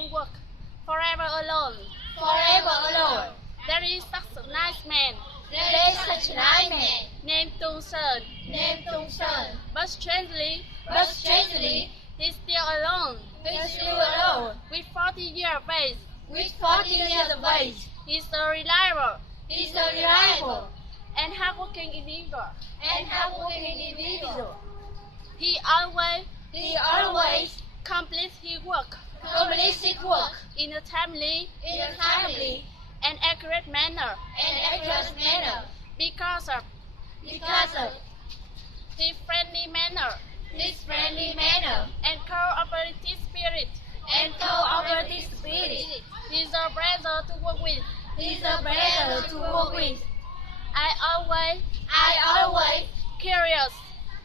homework. Forever alone. Forever alone. There is such a nice man. There is such a nice man Named Tung Sơn. named Tung Sơn. But strangely, he's still alone. He's still alone. With 40-year face. With 40 years of age. He's a reliable He's a reliable and hardworking individual. and hardworking individual. He always He always completes his work completes his work in a timely in a timely and accurate manner and accurate manner because of because of his friendly manner his friendly manner and cooperative spirit. and cooperative spirit. He's a brother to work with. He's a brother to work with. I I always curious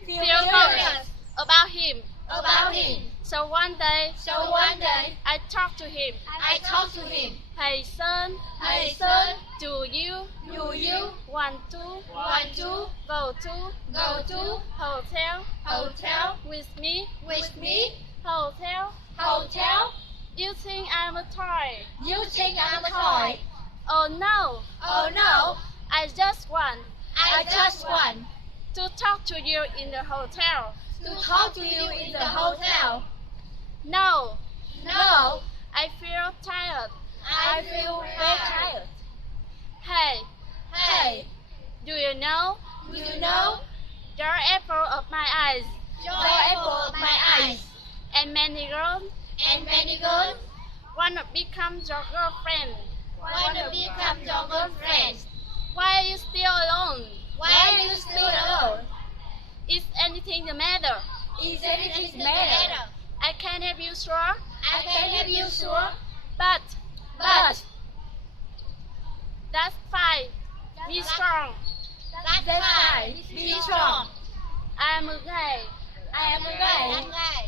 feel curious about him. about him. So one day So one day I talked to him. I talked to him. Hey son, Hey son, do you do you want to want to go to go to hotel with me? with me? Hotel? Hotel? You think I'm a toy? You think I'm a toy? Oh no, Oh no, I just want I just want to talk to you in the hotel. to talk to you in the hotel. No, No, I feel tired. I feel very tired. Hey, Hey, do you know do you know the apple of my eyes the apple of my eyes? and many girls And many girls wanna become your girlfriend? want to become your girlfriend. Why are you still alone? Why are you still alone? Is anything the matter? Is anything the matter? I can help you, sure, I can help you, sure. but But that's fine. Be strong. that's fine. Be strong. I'm a guy. I am a guy.